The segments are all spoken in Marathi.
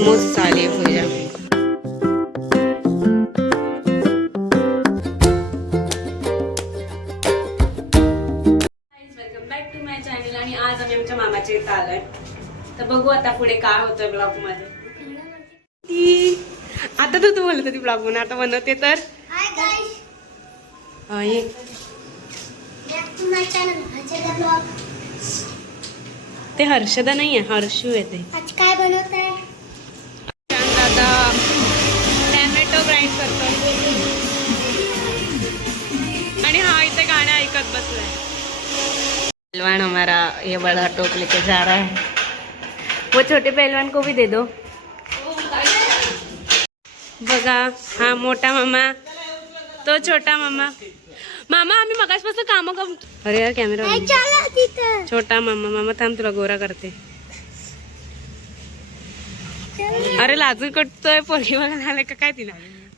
ऑलमोस्ट झाली पूजा. Welcome back to my channel. आणि आज आम्ही आमच्या मामाच्या इथं आलोय. तर बघू आता पुढे काय होतंय ब्लॉग मध्ये. आता तर तू बोलत होती ब्लॉग म्हणून, आता बनवते तर ते हर्षदा नाही आहे, हर्षू आहे ते. आज काय बनवत आहे? आता टॅमॅटो ग्राइंड करतो आणि हा इथे गाणं ऐकत बसलाय. पहलवान हमारा ये बड़ा टोप लेके जा रहा है. वो छोटे पहलवान को भी दे दो. बघा हा मोठा मामा, तो छोटा मामा. मामा आम्ही मगासपासून काम करतो. अरे यार कॅमेरा. छोटा मामा. मामा थांब तुला गोरा करते. अरे लाजून कटतोय. पोरी बघा झालं का काय तिला.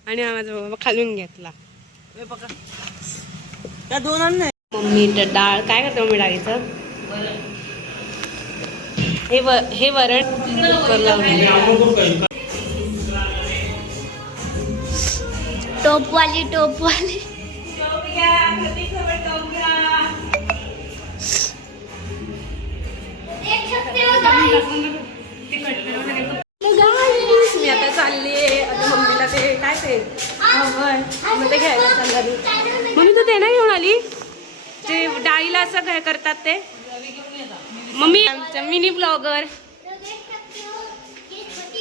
आणि माझा बाबा खालून घेतला. मम्मी तर डाळ काय करते मम्मी डाळीचं. हे वरण टोपवाली मी आता चालली. आता मम्मीला ते काय ते मग ते घ्यायला चालली. मम्मी तू ते नाही घेऊन आली ते डाळीला असं काय करतात ते. मम्मी आमच्या मिनी ब्लॉगर.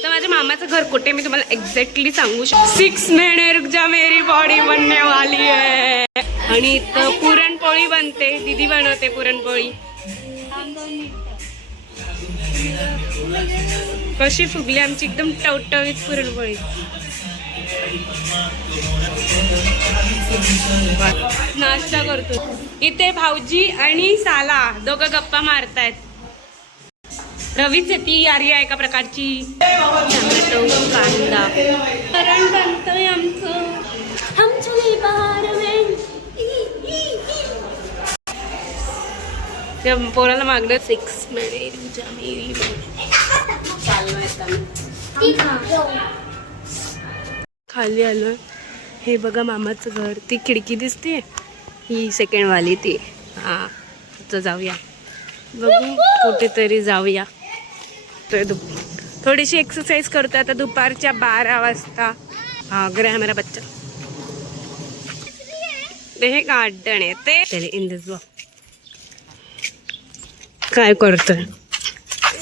तर माझ्या मामाचं घर कुठे मी तुम्हाला एक्झॅक्टली सांगू शकतो. 6 महीने रुक जा मेरी बॉडी बनने वाली है. आणि इथं पुरणपोळी बनते. दीदी बनवते पुरणपोळी. कशी फुगली आमची एकदम टवटवीत पुरणपोळी. नाश्ता करतो. इथे भाऊजी आणि साला दोघं गप्पा मारतायत. रवीच आहे ती आर्या एका प्रकारची. टोमॅटो कांदा वरण बनतंय आमचं. त्या पोराला मागणं 6 महिने खाली आलोय. हे बघा मामाचं घर. ती खिडकी दिसते ही सेकंड वाली ती. हा तर जाऊया बघू कुठेतरी जाऊया. थोडीशी एक्सरसाइज करतो आता दुपारच्या 12 वाजता. हा घर आहे मेरा बच्चा. हे गार्डन आहे ते इंदुजा. काय करतोय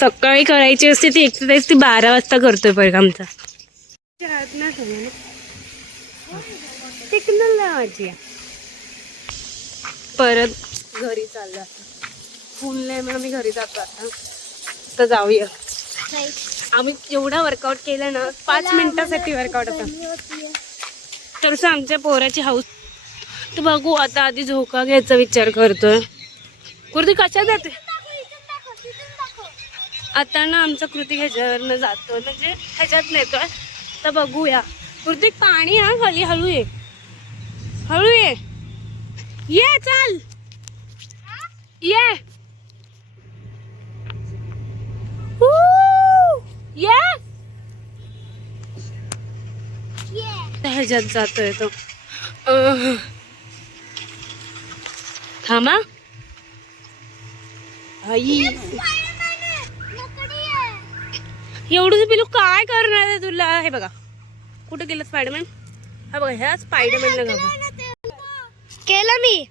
सकाळी करायची असते ती एक्सरसाइज ती 12 वाजता करतोय परत आमचा. लावायची परत घरी चाललं. फुलले म्हणून मी घरी जातो आता. तर जाऊया. आम्ही एवढा वर्कआउट केलं ना 5 मिनिटासाठी वर्कआउट होता. तसं आमच्या पोराची हाऊस. तर बघू आता आधी झोका घ्यायचा विचार करतोय. कुर्ती कशात जाते आता ना आमचा कृती ह्याच्यावरनं जातो म्हणजे ह्याच्यात नेतोय. तर बघूया. कृती पाणी हा खाली. हळू ये हळू ये. ये चाल ये ये. ह्याच्यात जातोय तो. थांबा एवढं पिलू काय करणार आहे तुला. हे बघा कुठं गेलं स्पायडरमॅन. हा बघा ह्या स्पायडरमॅनला घाबरून केलं मी.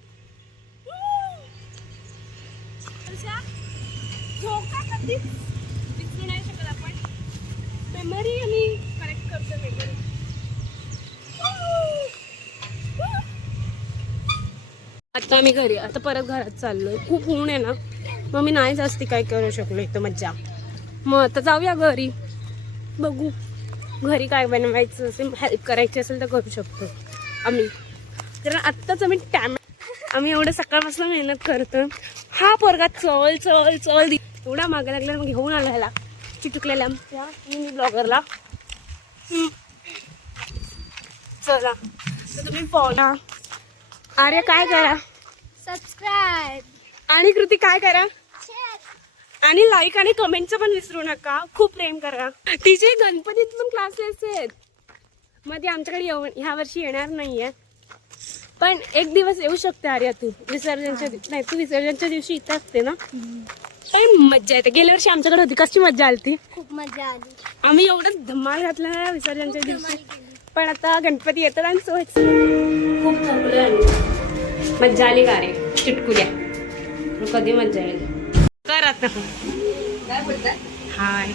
मेमरी आणि कनेक्ट करतो. मेमरी आता आम्ही घरी आता परत घरात चाललोय. खूप ऊन आहे ना मग मी नाही जास्ती काय करू शकलो इथं मज्जा. मग आता जाऊया घरी. बघू घरी काय बनवायचं असेल हेल्प करायची असेल तर करू शकतो आम्ही. कारण आत्ताच आम्ही एवढं सकाळपासून मेहनत करतो. हा पोरगा चल चल चल एवढा मागे लागला मग घेऊन आला ह्याला चिटकलेल्या आमच्या मिनी ब्लॉगरला. चला तर तुम्ही फॉलो. अरे काय करा सबस्क्राईब आणि कृती काय करा. आणि लाईक आणि कमेंटचं पण विसरू नका. खूप प्रेम करा. तिचे गणपतीत पण क्लासेस आहेत. मध्ये आमच्याकडे ह्या वर्षी येणार नाहीये, पण एक दिवस येऊ शकते. आर्या तू विसर्जनच्या नाही, तू विसर्जनच्या दिवशी इथे असते ना. पण मज्जा येते. गेल्या वर्षी आमच्याकडे होती, कशी मज्जा आली. खूप मजा आली. आम्ही एवढंच धमाल घातला विसर्जनच्या दिवशी. पण आता गणपती येतात आणि सो खूप थकलोय आम्ही. मज्जा आली का रे चिटकुल्या. कधी मज्जा येईल कर आता. हाय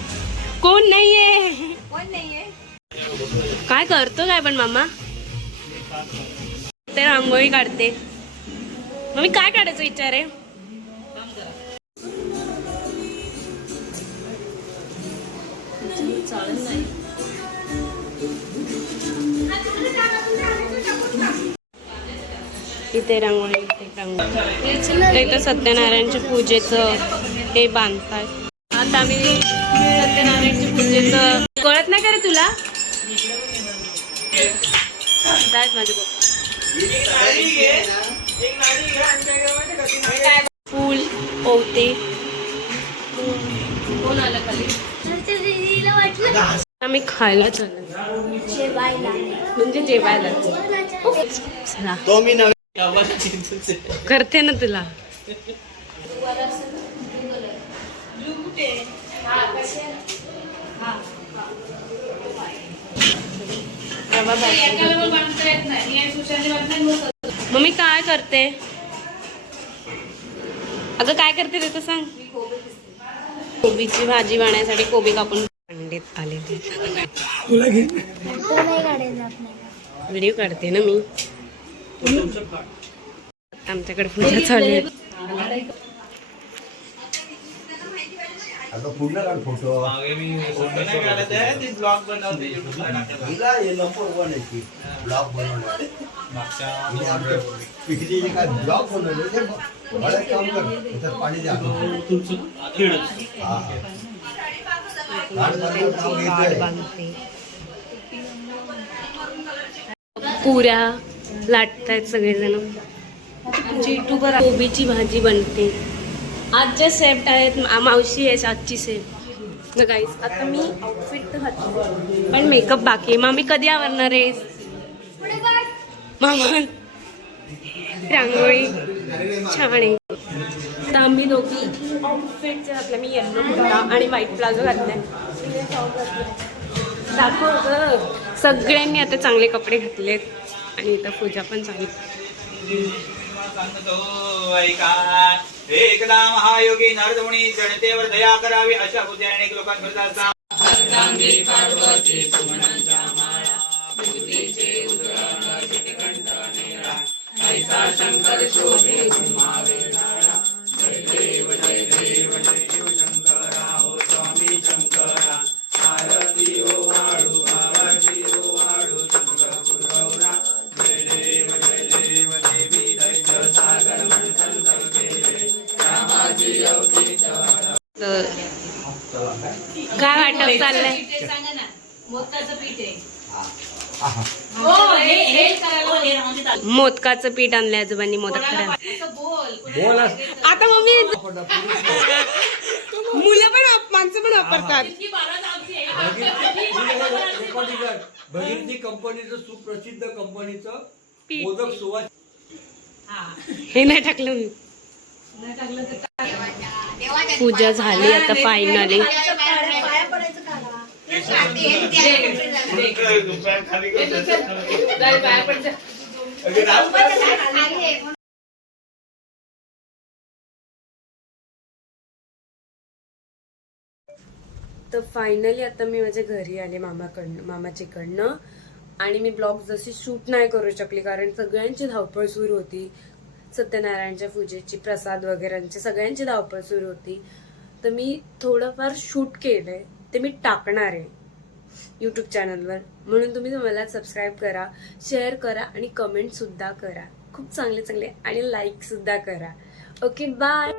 कोण नाहीये. काय करतो काय पण मामा ते रांगोळी काढते. मम्मी काय काढायचं विचार आहे. इथे रांगोळी इथे रांगोळी. इथं सत्यनारायणच्या पूजेचं हे बांधतात. आता आम्ही सत्यनारायणच्या पूजेचं कळत नाही का रे तुला. माझे फूल ओवते. कोण आलं खाली. आम्ही खायला चाललो म्हणजे जेवायला. करते ना तुला. मम्मी काय करते. अगं काय करते ते तर सांग. कोबीची भाजी बनवण्यासाठी कोबी कापून पंडित आले. व्हिडिओ काढते ना मी. आमच्याकडे पूजा चालू आहे. पूर्ण काढ फोटो. ब्लॉग बनवले काय ब्लॉग बनवले. काम कर पाणी द्या. पुऱ्या लाटतायत सगळेजण. कोबीची भाजी बनते. आज जे सेफ्ट आहेत मावशी आहे आजची सेफ्ट गाईस. आता मी आउटफिट तर घातली पण मेकअप बाकी आहे. मामी कधी आवरणार आहेस. मामा रांगोळी छान आहे. आता आम्ही दोघी आउटफिट घातला. मी येल्लो कुर्ता आणि व्हाईट प्लाझो घातलाय. दाखव सगळ्यांनी आता चांगले कपडे घातलेत आणि इथं पूजा पण चालू. एकदा महायोगी नरदमुनी जनतेवर दया करावी अशा बुद्धी अनेक लोकांकरता. काय वाटत चाललंय. मोदकाचं पीठ आणलंय आजोबांनी मोदक करायला. आता मम्मी मुलं पण माणसं पण वापरतात. भगीरथी कंपनीचं सुप्रसिद्ध कंपनीचं मोदक सुवास. हे नाही टाकलं मी. पूजा झाली आता फायनली. तर फायनली आता मी माझ्या घरी आले मामाच्याकडनं. आणि मी ब्लॉग जशी शूट नाही करू शकली कारण सगळ्यांची धावपळ सुरू होती. सत्यनारायणच्या पूजेची प्रसाद वगैरेची सगळ्यांची धावपळ सुरू होती. तर मी थोडंफार शूट केलंय ते मी टाकणार आहे यूट्यूब चॅनलवर. म्हणून तुम्ही मला सबस्क्राईब करा, शेअर करा आणि कमेंट सुद्धा करा. खूप चांगले चांगले आणि लाईक सुद्धा करा. Okay bye.